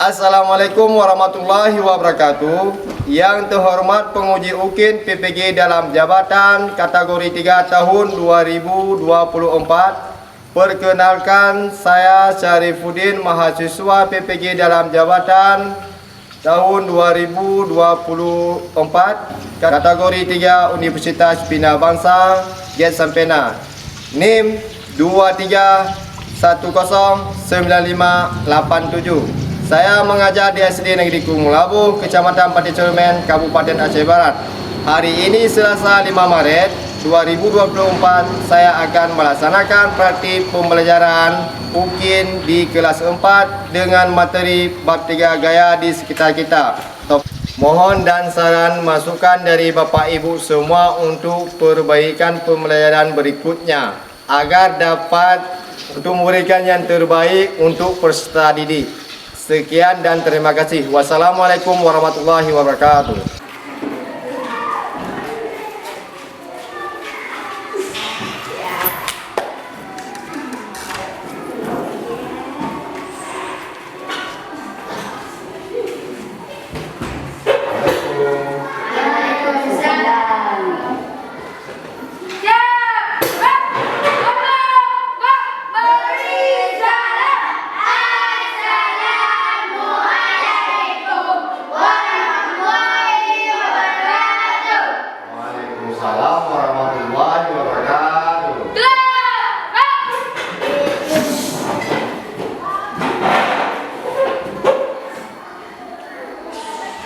Assalamualaikum warahmatullahi wabarakatuh. Yang terhormat penguji UKIN PPG dalam jabatan kategori 3 tahun 2024. Perkenalkan, saya Syarifuddin, mahasiswa PPG dalam jabatan tahun 2024, kategori 3 Universitas Bina Bangsa, Get Sampena. NIM 23109587. Saya mengajar di SD Negeri Kumulabu, Kecamatan Pati Cermen, Kabupaten Aceh Barat. Hari ini Selasa 5 Maret 2024, saya akan melaksanakan praktik pembelajaran UKIN di kelas 4 dengan materi bab 3 gaya di sekitar kita. Mohon dan saran masukan dari Bapak Ibu semua untuk perbaikan pembelajaran berikutnya agar dapat untuk memberikan yang terbaik untuk peserta didik. Sekian dan terima kasih. Wassalamualaikum warahmatullahi wabarakatuh.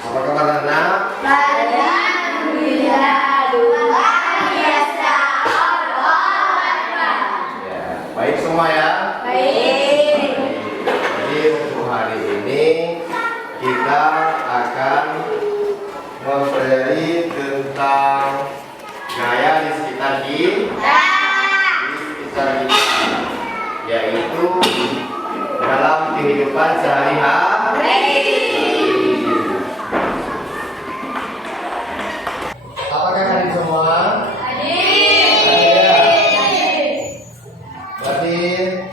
Apa kabar anak? Alhamdulillah, luar biasa. Ya, baik semua ya? Baik. Jadi untuk hari ini kita akan mempelajari tentang gaya di sekitar kita, yaitu dalam kehidupan sehari-hari. Apakah hadir semua? Hadir.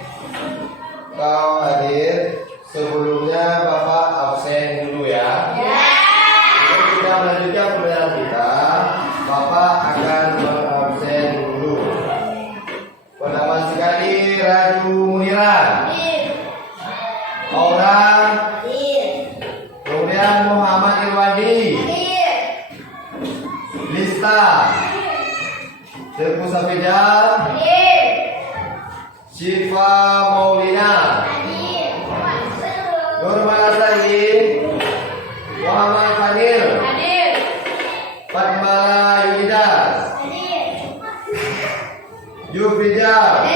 Kau hadir. Sebelumnya Bapak absen dulu ya. Sebelum kita melanjutkan pembelajaran kita, Bapak akan mengabsen dulu. Pertama sekali Raju Muniran, Aura, kemudian Muhammad Irwadi, Lista, Teguh Safidar, Syifa Maulina, Nurmala Said, Muhammad Fadil, Fatmala Yulidas, Jufrijal,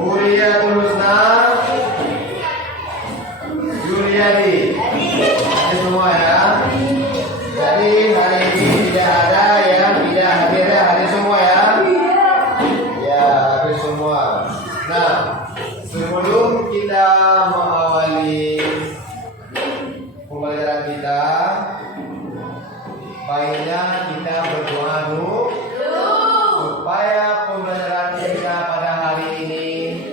Huriyatul Husna, Juliadi. Ini semua ya. Jadi hari ini tidak ada yang tidak hadir ya, hadir semua ya. Ya, hadir semua. Nah, sebelum kita mengawali pembelajaran kita, baiknya kita berdoa dulu supaya pembelajaran kita pada hari ini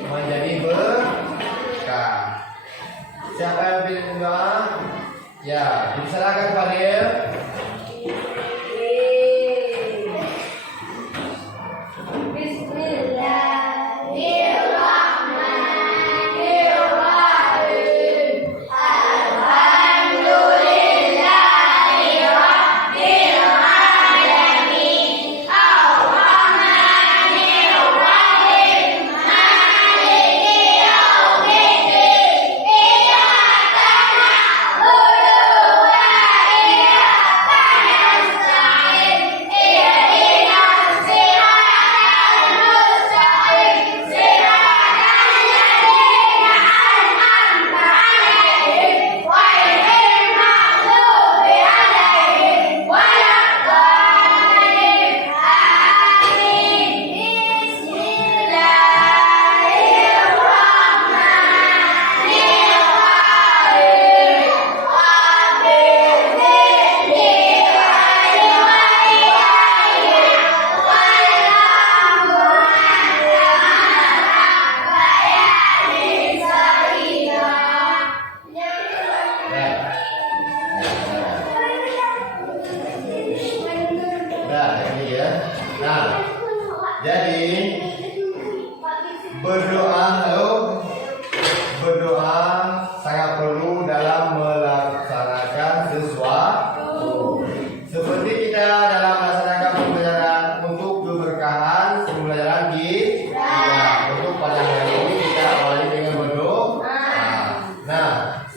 menjadi berkah. Siapa yang pilih doa? Ya, diserahkan Fadil.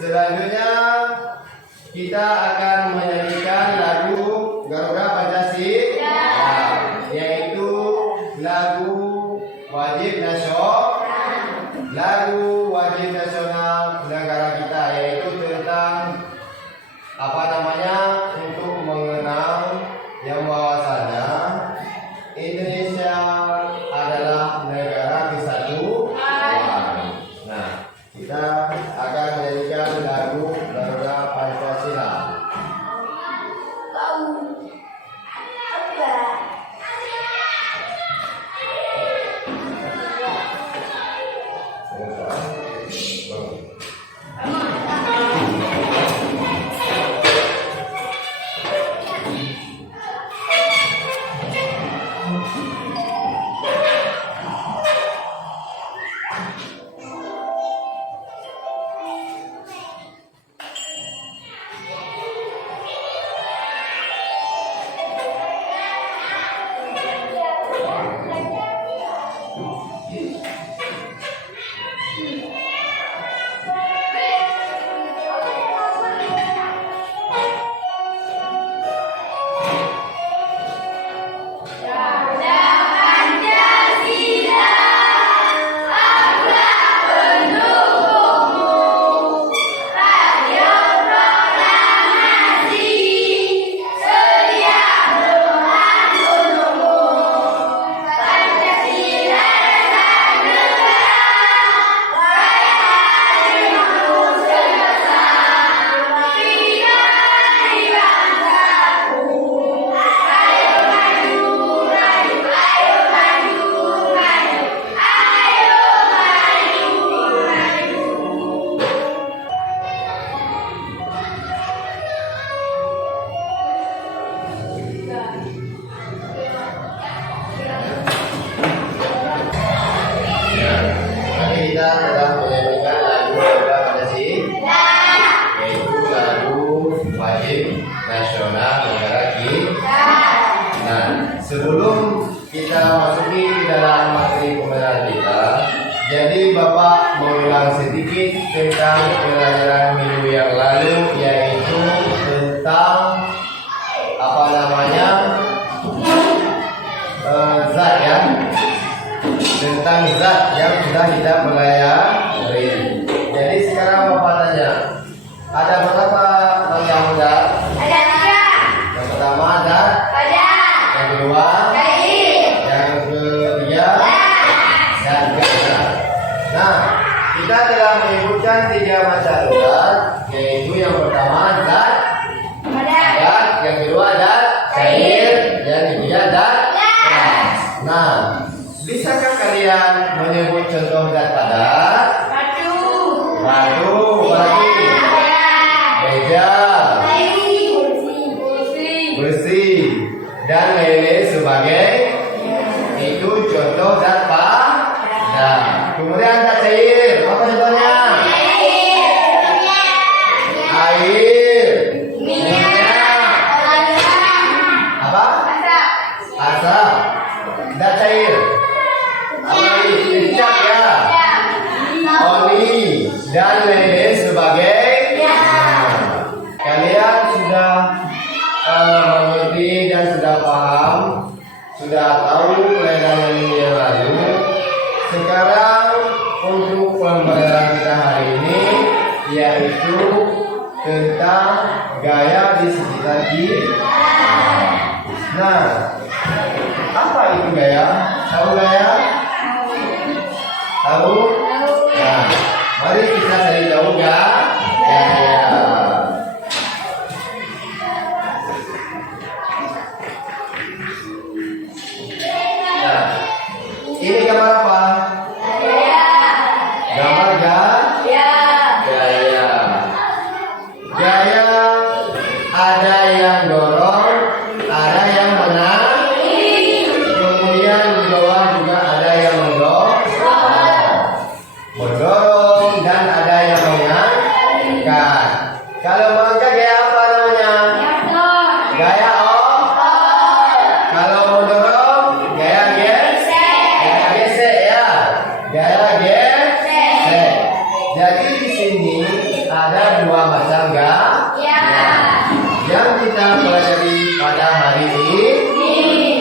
Selanjutnya kita akan menyanyikan lagu Garuda Pancasila, yaitu lagu wajib nasional negara kita, yaitu tentang untuk mengenang yang bahwasanya Indonesia adalah negara kesatuan. Nah, kita akan menyanyikan lagu Garuda Pancasila. Kita telah menyanyikan lagu Garuda Pancasila, yaitu lagu wajib nasional negara kita. Nah, sebelum kita masuki ke dalam materi pembelajaran kita, jadi Bapak mengulang sedikit tentang pelajaran minggu yang lalu, yaitu tentang zat ya, tentang zat yang sudah kita pelajari. Jadi sekarang Bapak tanya, ada berapa macam zat? Ada 3. Yang pertama zat, Ada. yang kedua, Cair. yang ketiga, dan gas. Nah, kita telah menyebutkan 3 macam zat, yaitu yang pertama zat, Ada. yang kedua zat cair, yang ketiga zat gas. Nah, bisakah kalian menyebut contoh zat padat? Batu, meja, besi, dan lain-lain sebagai itu contoh zat padat. Kemudian zat cair, apa contohnya? Air, minyak, apa? Asap. Zat cair, apa lagi? Kecap ya, oli, dan lain-lain sebagainya. Kalian sudah mengerti dan sudah paham, sudah tahu pelajaran yang lalu. Sekarang untuk pembelajaran kita hari ini, yaitu tentang gaya di sekitar kita. Nah, apa itu gaya? Tahu gaya? Tahu? Nah, mari kita cari tahu gaya. Nah, ini gambar apa? Gambar gaya. Gaya ada yang dorong, ada yang menarik. Kemudian di bawah juga ada yang mendorong, dan ada yang mengangkat. ada dua macam Ya. yang kita pelajari pada hari ini.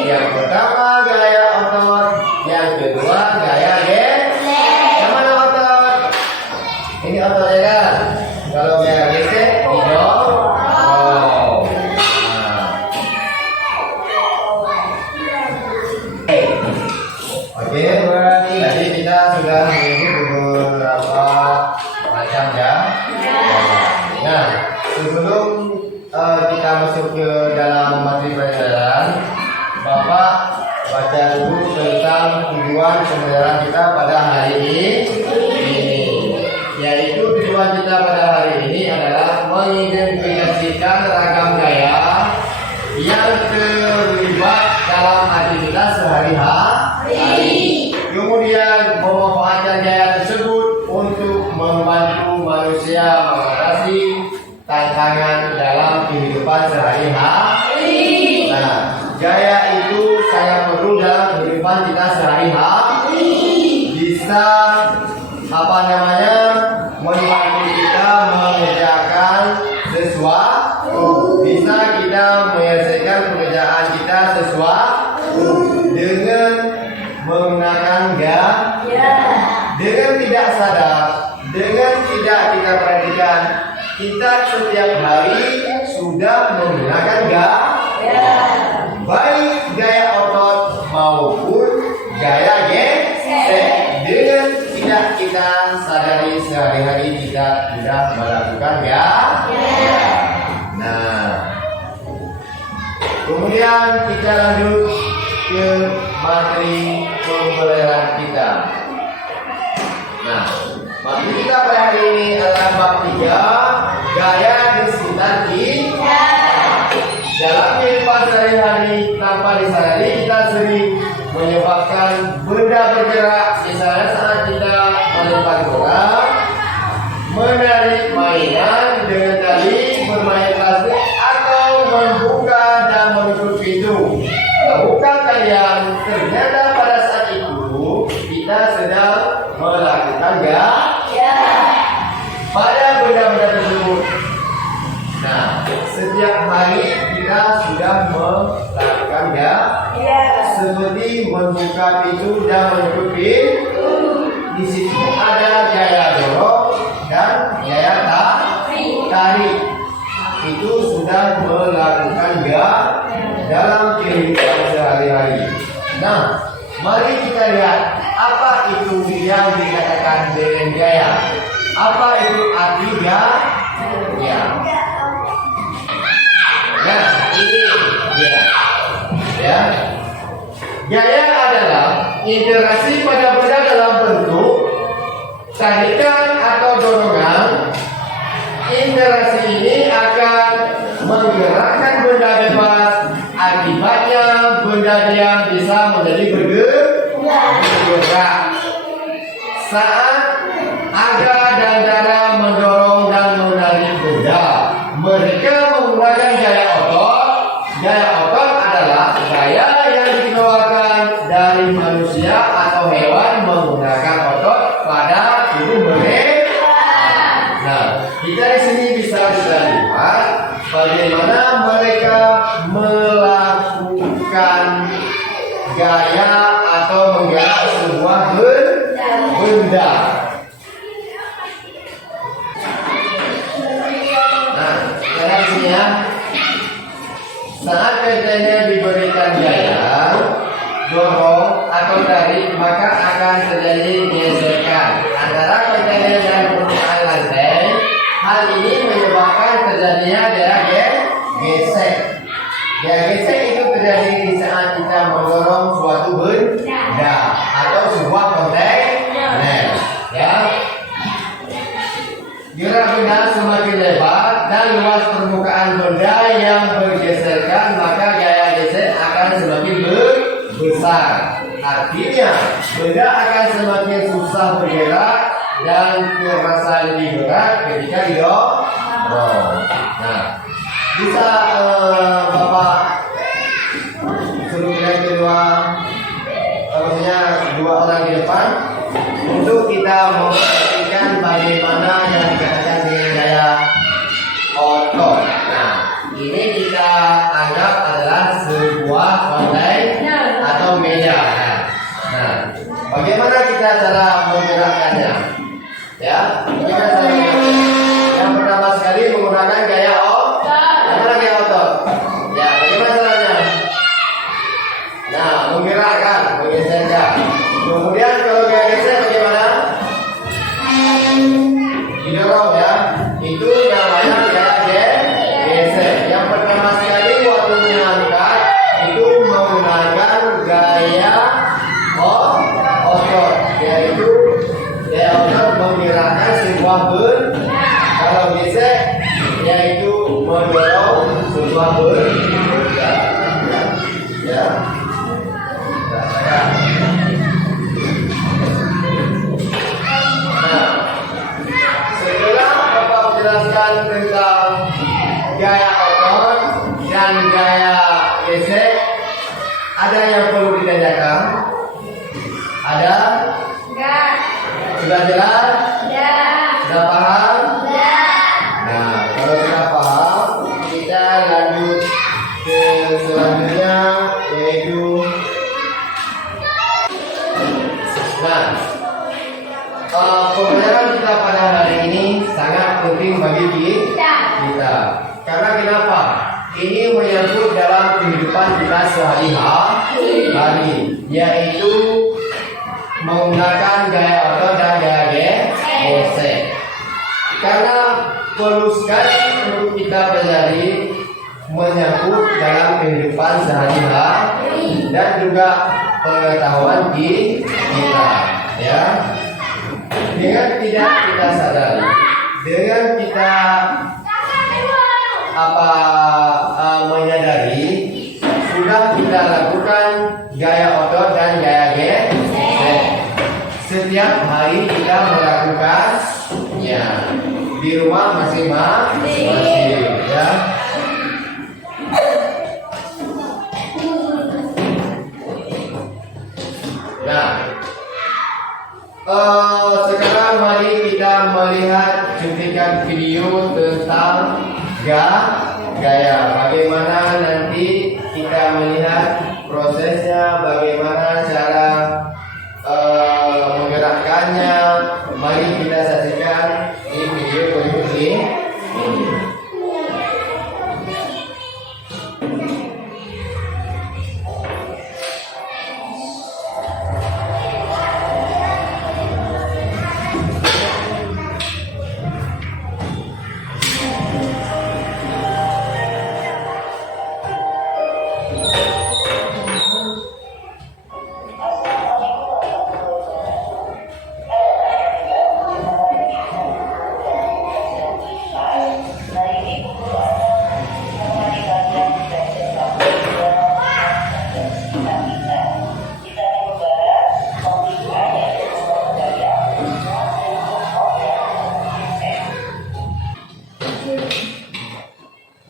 Yang pertama gaya otot, yang kedua gaya gesek. Yang mana otot? Ini otot ya kan? Kalau gaya gesek, hidung. Oke, tadi kita sudah menyebut beberapa macam ya. Nah, sebelum kita masuk ke dalam materi pelajaran, Bapak baca dulu tentang tujuan pembelajaran kita pada hari ini. Yaitu tujuan kita pada hari ini adalah mengidentifikasikan ragam gaya yang terlibat dalam aktivitas sehari-hari. Kemudian memanfaatkan gaya tersebut untuk membantu manusia mengatasi tantangan dalam kehidupan sehari-hari. Nah, gaya itu sangat perlu dalam kehidupan kita sehari-hari. Bisa membantu kita mengerjakan sesuatu. Bisa kita menyelesaikan pekerjaan kita sesuatu dengan menggunakan gaya. Dengan tidak sadar, dengan tidak kita perhatikan, kita setiap hari sudah menggunakan gaya. Baik gaya otot maupun gaya gesek. Dengan tidak kita sadari sehari-hari kita sudah melakukan gaya. Nah, kemudian kita lanjut ke materi pembelajaran kita. Nah, materi kita pada hari ini adalah bab 3, gaya di sekitar kita. Dalam kehidupan sehari-hari tanpa disadari kita sering menyebabkan benda bergerak, misalnya saat kita melempar bola, menarik mainan dengan tali, bermain plastik, atau membuka dan menutup pintu. Tahukah kalian, ternyata pada saat itu kita sedang melakukan gaya pada benda-benda tersebut. Nah, setiap hari kita sudah melakukan gaya, seperti membuka pintu dan menutup pintu. Di situ ada gaya dorong dan gaya tarik. Itu sudah melakukan gaya dalam kehidupan sehari-hari. Nah, mari kita lihat apa itu yang dikatakan dengan gaya. Apa itu arti gaya? Nah, ini dia. Ya. Gaya adalah interaksi pada benda dalam bentuk tarikan atau dorongan. Interaksi ini akan menggerakkan benda bebas. Akibatnya benda diam bisa menjadi bergerak. Saat Aga dan Dara mendorong dan menarik benda, mereka menggunakan gaya otot. Gaya otot adalah gaya yang dikeluarkan dari manusia atau hewan menggunakan otot pada tubuh mereka. Nah, kita di sini bisa lihat bagaimana mereka melakukan gaya atau menggerak sebuah benda. Nah, lihat sini ya. Saat katanya diberikan gaya, dorong atau tarik, maka akan terjadi gesekan antara kontainer dan permukaan lantai. Hal ini menyebabkan terjadinya gaya gesek. Gaya gesek itu terjadi di saat kita mendorong suatu benda atau sebuah kontainer. Ya. Gerak benda semakin lebar dan luas permukaan benda yang bergeserkan, maka gaya gesek akan semakin besar. Artinya, benda akan semakin susah bergerak dan terasa lebih berat ketika didorong. Nah, bisa Bapak suruh yang kedua, maksudnya dua orang di depan, untuk kita memperhatikan bagaimana yang dikatakan dengan Itu namanya gaya gesek. Yang pertama sekali waktu mengangkat itu menggunakan gaya otot, yaitu gaya otot menggerakkan sebuah benda. Kalau gesek yaitu mendorong sebuah benda. Ya. Nah, setelah Bapak menjelaskan tentang gaya otot dan gaya gesek, ada yang perlu ditanyakan? Ada? Enggak. Sudah jelas? Enggak. Sudah paham? Enggak. Nah, kalau sudah paham, kita lanjut ke selanjutnya, yaitu pembelajaran kita pada hari ini sangat penting bagi kita. Karena kenapa? Ini menyangkut dalam kehidupan kita sehari-hari, yaitu menggunakan gaya otot dan gaya gesek. Karena perlu sekali untuk kita pelajari menyangkut dalam kehidupan sehari-hari dan juga pengetahuan kita, ya. Dengan tidak kita sadari, dengan kita menyadari, sudah kita lakukan gaya otot dan gaya gesek. Setiap hari kita melakukannya di rumah masing-masing, ya. Nah, sekarang mari kita melihat cuplikan video tentang gaya. Bagaimana nanti kita melihat prosesnya, bagaimana cara menggerakkannya. Mari kita saksikan di video berikut ini.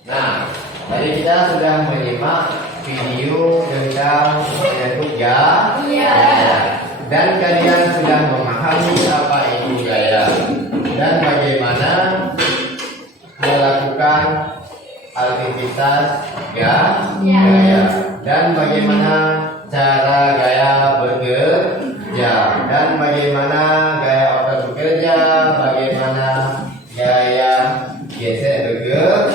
Nah, tadi kita sudah menyimak video tentang menyangkut gaya, dan kalian sudah memahami apa itu gaya dan bagaimana melakukan aktivitas gaya dan bagaimana cara gaya bekerja dan bagaimana gaya otot bekerja, bagaimana gaya gesek bekerja.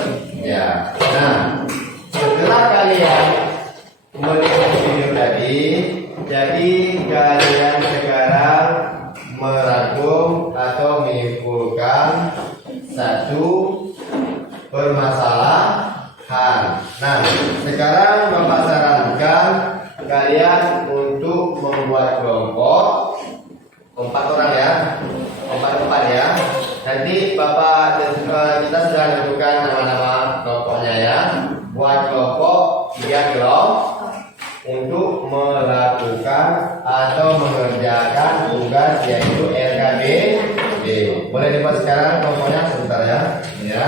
Nah, setelah kalian melihat video tadi, jadi kalian sekarang merangkum atau menyimpulkan satu permasalahan. Nah, sekarang Bapak sarankan kalian untuk membuat kelompok 4 orang, ya, 4 ya. Nanti Bapak kita sudah tentukan nama-nama kelompoknya, ya. Buat kelompok 3 kelompok untuk melakukan atau mengerjakan tugas yaitu RKBD. Boleh dibuat sekarang kelompoknya sebentar, ya. Ya.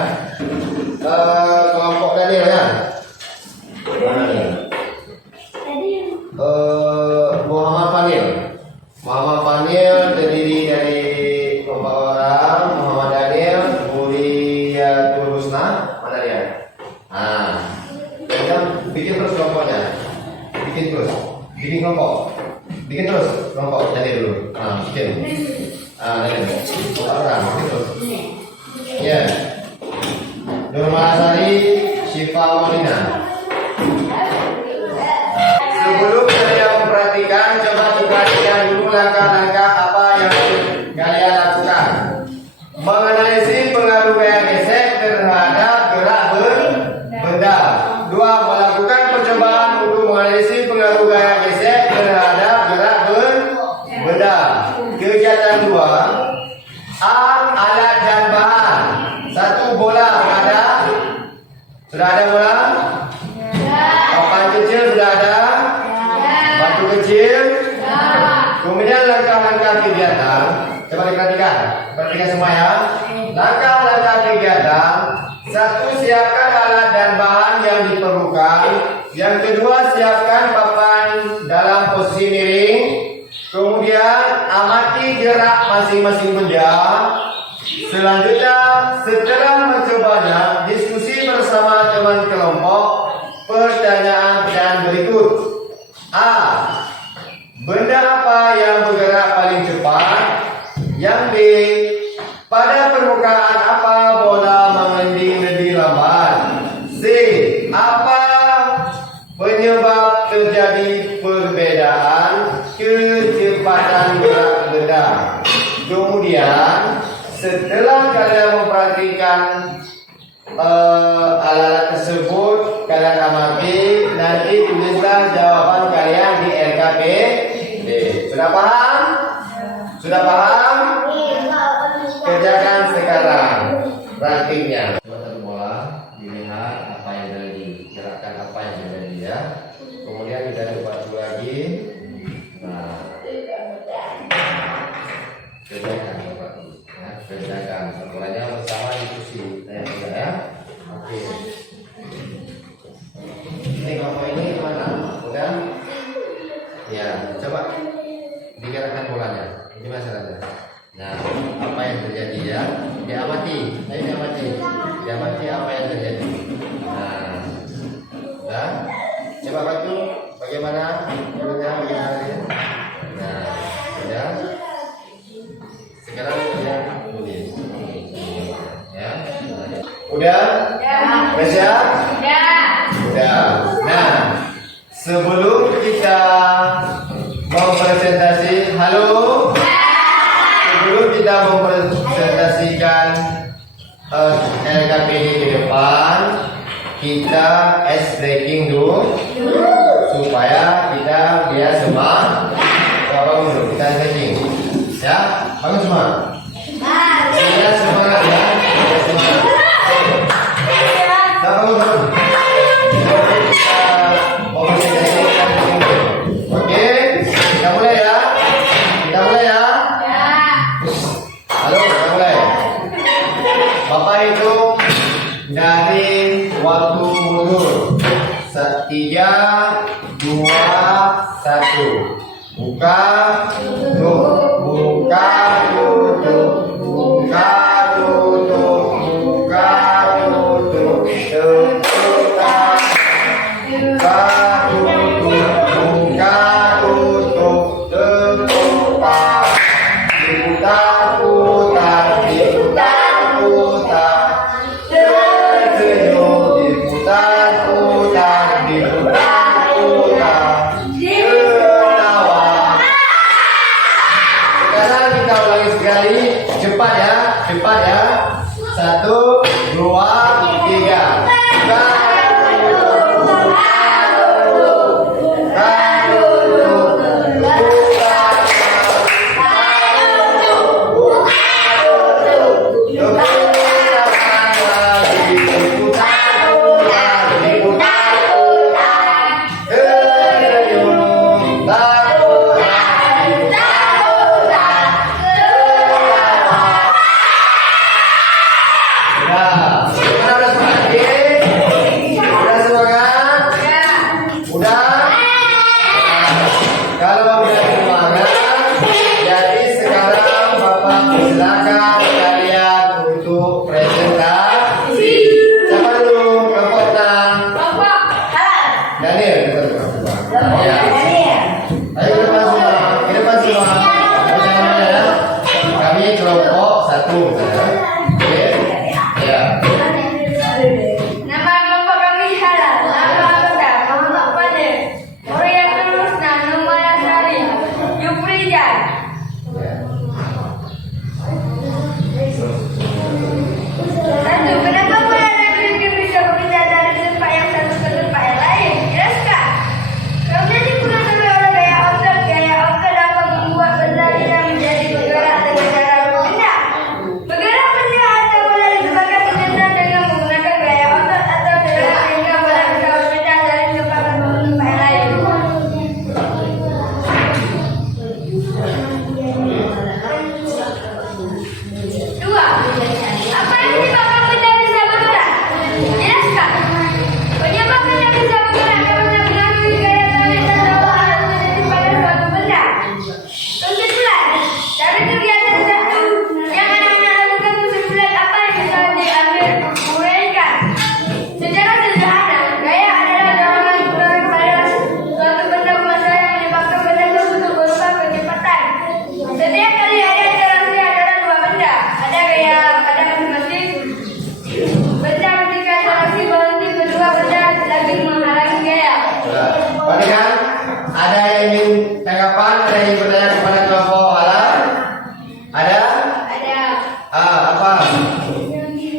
Kelompok tadi, ya. Mana nih? Muhammad Fanil. Muhammad Fanil terdiri dari 4 orang. Muhammad Daniel, Buliatul Husna, mana dia? Nah, kita bikin terus kelompoknya. Bikin kelompok. Bikin terus kelompok tadi dulu. Nah, bikin. Tadi 4 orang, bikin terus. Ya. Nurmalasari Syifa Molina. Sebelum kalian memperhatikan, coba perhatikan dulu langkah-langkah apa yang kalian lakukan. Menganalisis pengaruh gaya Sudah ada bola? Papan kecil sudah ada? Batu kecil? Kemudian langkah-langkah kegiatan. Coba diperhatikan. Perhatikan semua ya. Langkah-langkah kegiatan. Satu, siapkan alat dan bahan yang diperlukan. Yang kedua, siapkan papan dalam posisi miring. Kemudian amati gerak masing-masing benda. Selanjutnya, setelah mencobanya, diskusi bersama teman kelompok pertanyaan-pertanyaan berikut. A. Benda apa yang bergerak paling cepat? Yang B. Pada permukaan apa bola mengending lebih lambat? C. Apa penyebab terjadi perbedaan kecepatan gerak benda? Kemudian setelah kalian memperhatikan alat-alat tersebut, kalian amati, nanti tulislah jawaban kalian di LKPD. Sudah paham? Sudah paham? Kerjakan sekarang rantingnya. Coba satu bola, dilihat apa yang terjadi, gerakan apa yang terjadi ya. Kemudian kita coba dulu lagi. Nah, kerjakan coba ya, kerjakan. Bolanya bersama diskusi. Ya. Oke. Ini kelompok ini kemana? Udah? Ya, coba digerakkan bolanya. Ini masalahnya. Nah, apa yang terjadi ya? Diamati. Ayo diamati. Diamati apa yang terjadi. Nah, ya. Coba bantu bagaimana dulunya bagaimana ya? Nah, sudah. Sekarang kita tulis. Ya. Udah? Udah siap? Udah. Nah, sebelum kita mau presentasi, halo. Sebelum kita mempresentasikan LKPD ke depan, kita ice breaking dulu supaya kita biar semua bangun dulu, kita ice breaking ya, bangun semua biar semangat ya, biar semangat. Kita bangun dulu. Oke, kita mulai ya. Kita mulai ya. Halo, kita mulai. Bapak hitung dari waktu mundur. 3, 2, 1. Buka, tutup, buka, tutup, buka, tutup, buka, tutup, buka, tutup, buka, tutup, terbuka, diputar-putar, diputar-putar, tersenyum, diputar-putar, diputar-putar, tertawa. Sekarang kita ulangi sekali, cepat ya, cepat ya. 1, 2, 3. Nah,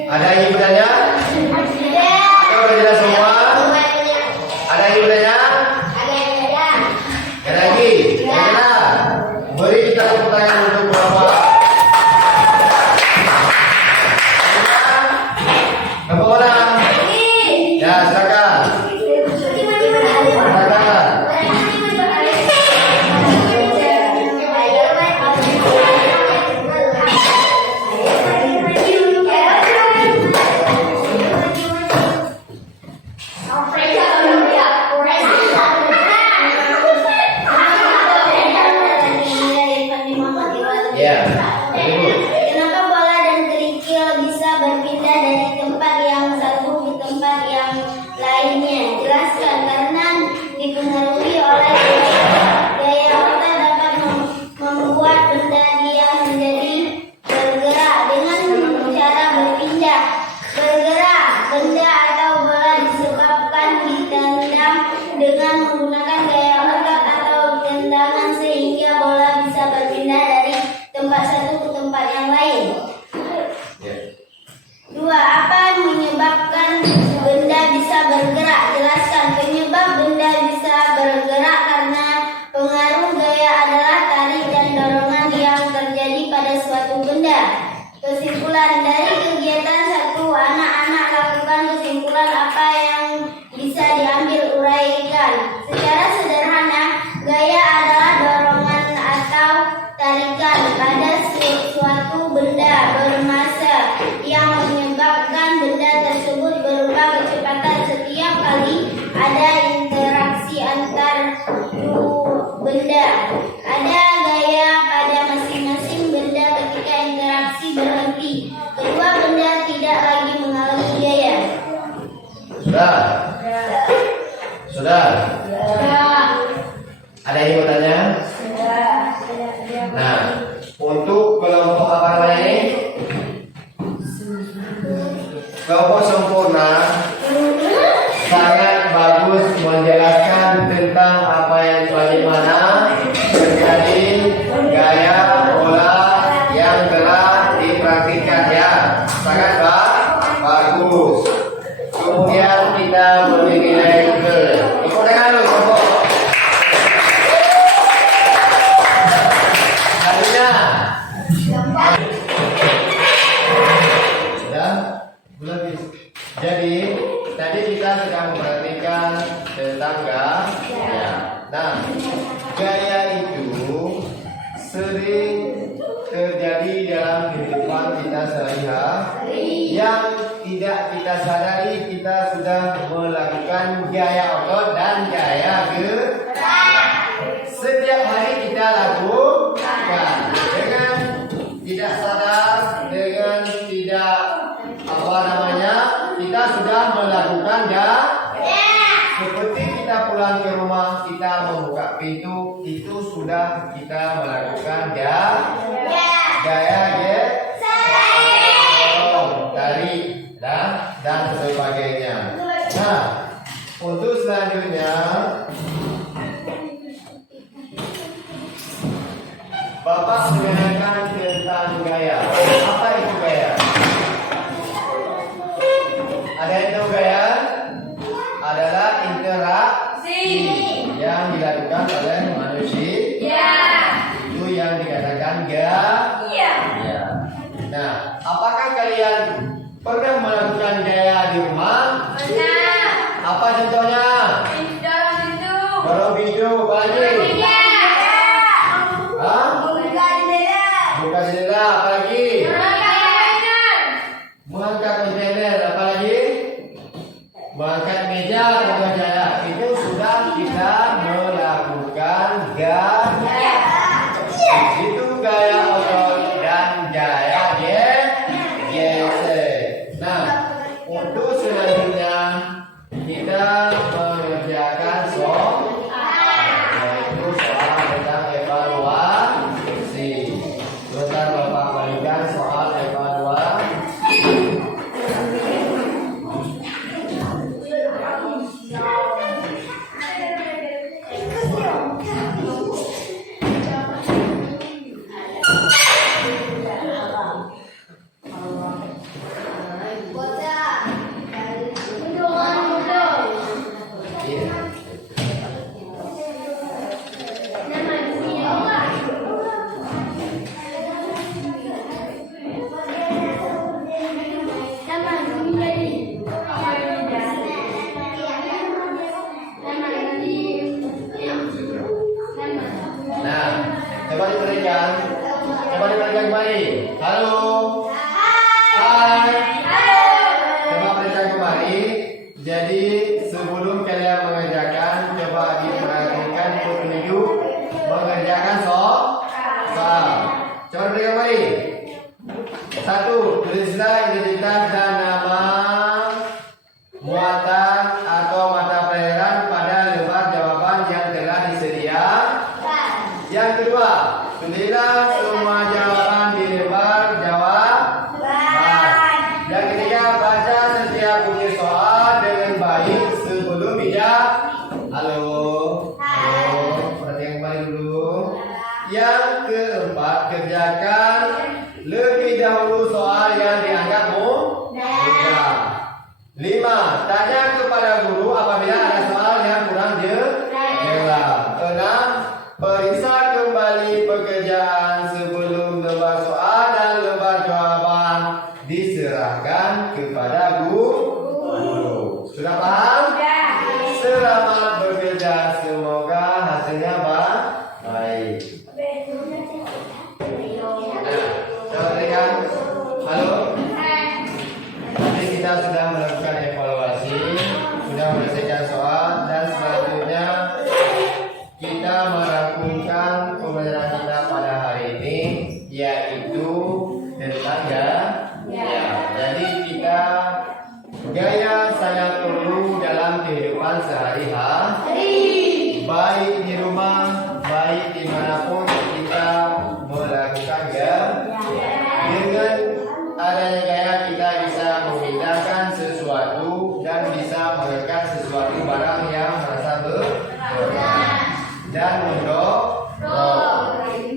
Ada yang ingin bertanya? Atau sudah jelas semua? Ada yang ingin bertanya? Ada lagi? Ya. Beri kita tepuk tangan untuk Bapak. Bapak mana? Ya, silakan. Ya, ibu. Kenapa bola dan kerikil bisa berpindah dari tempat yang satu ke tempat yang lainnya? Jelaskan. Karena dipengaruhi oleh gaya otak dapat membuat benda dia menjadi bergerak dengan cara berpindah. Bergerak benda atau bola disebabkan ditendang dengan menggunakan gaya otak atau tendangan sehingga bola bisa berpindah dari tempat satu ke tempat yang lain. Ya. Dua, apa menyebabkan benda bisa bergerak? Jelaskan. Penyebab benda bisa bergerak karena pengaruh gaya adalah tarik dan dorongan yang terjadi pada suatu benda. Kesimpulan dari kegiatan satu, anak-anak lakukan kesimpulan apa yang bisa diambil uraikan. Secara sederhana, gaya adalah dorongan atau tarikan pada suatu benda bermassa yang menyebabkan benda tersebut berubah kecepatan setiap kali ada interaksi antar benda. Ada gaya pada masing-masing benda ketika interaksi berhenti. Kedua benda tidak lagi mengalami gaya. Sudah? Sudah? Ada yang mau tanya? Nah, untuk kelompok apa namanya ini? Kelompok sempurna sangat bagus menjelaskan tentang apa yang bagaimana terjadi gaya bola yang telah dipraktikkan ya. Sangat bagus. Kemudian kita menilai ke ikut dengan lu kelompok. Artinya sudah belum. Jadi tadi kita sedang memperhatikan tentang gaya. Nah, gaya itu sering terjadi dalam kehidupan kita sehari-hari yang tidak kita sadari kita sudah melakukan gaya otot dan gaya gerak. Setiap hari kita lakukan dengan tidak sadar, dengan tidak kita sudah melakukan seperti kita pulang ke rumah kita membuka pintu itu sudah kita melakukan gaya tarik dan sebagainya. Nah, untuk selanjutnya Bapak menerangkan tentang gaya. Apa itu gaya? Ada itu gaya adalah interaksi yang dilakukan oleh manusia. Itu yang dikatakan gaya. Nah, apakah kalian pernah melakukan gaya di rumah? Pernah. Apa contohnya? Dorong pintu. Dorong pintu, apa lagi? Hah? Buka jendela, apa lagi? Mengangkat kontainer, apa lagi? Mengangkat meja, itu sudah kita melakukan gaya. Itu gaya otot dan gaya gesek. Nah, untuk selanjutnya kita mengerjakan yaitu soal tentang evaluasi. Sebentar Bapak berikan soal evaluasi. baca setiap buku soal dengan baik sebelum bijak. Halo. Halo. Perhatikan kembali dulu. Yang keempat, kerjakan lebih dahulu soal yang dianggap mudah. 5. Tanya kepada guru apabila ada soal yang kurang jelas. 6. Periksa kembali pekerjaan sebelum lembar soal dan lembar jawaban diserahkan kepada guru. Sudah paham? Selamat bekerja, semoga hasilnya baik. Halo. Tadi kita sudah melakukan evaluasi, sudah menyelesaikan soal, dan selanjutnya kita merangkumkan pembelajaran kita pada hari ini, yaitu tentang gaya. Jadi kita gaya sangat perlu dalam kehidupan sehari-hari, baik di rumah, baik dimanapun kita melakukan gaya. Dengan adanya gaya kita bisa memindahkan sesuatu dan bisa mengangkat sesuatu barang yang merasa berat dan mendorong.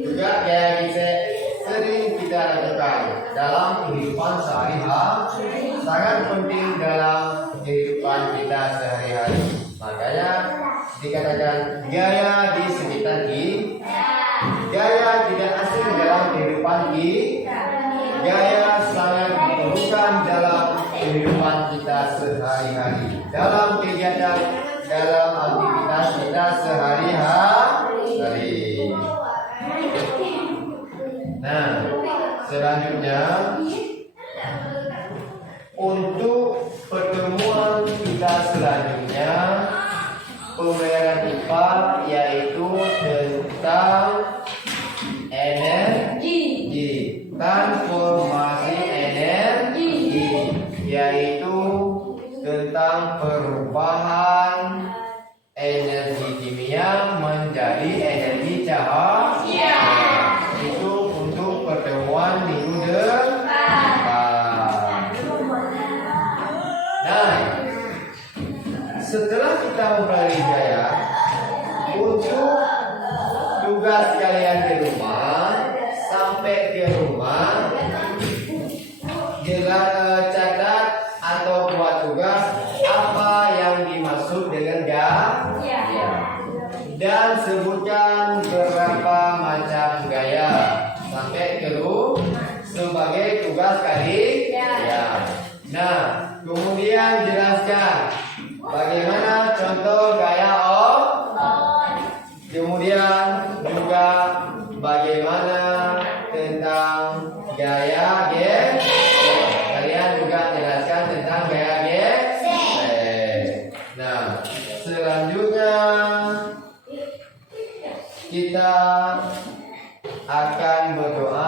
Juga gaya kita sering kita lakukan dalam kehidupan sehari-hari, sangat penting dalam kehidupan kita sehari-hari. Makanya dikatakan gaya di sekitar kita, gaya tidak asing dalam kehidupan kita. Gaya sangat diperlukan dalam kehidupan kita sehari-hari, dalam kegiatan, dalam aktivitas kita sehari-hari. Nah, selanjutnya untuk pertemuan kita selanjutnya pembelajaran IPA, yaitu tentang energi, transformasi energi, yaitu tentang perubahan energi kimia menjadi energi cahaya. Itu untuk pertemuan minggu depan. Nah, setelah kita mempelajari gaya, untuk tugas kalian di rumah, sampai ke rumah, catat atau buat tugas apa yang dimaksud dengan gaya, dan sebutkan beberapa macam gaya sampai ke rumah sebagai tugas kalian. Nah, kemudian jelaskan bagaimana contoh gaya kemudian juga bagaimana tentang gaya G. Kalian juga jelaskan tentang gaya G. Nah, selanjutnya kita akan berdoa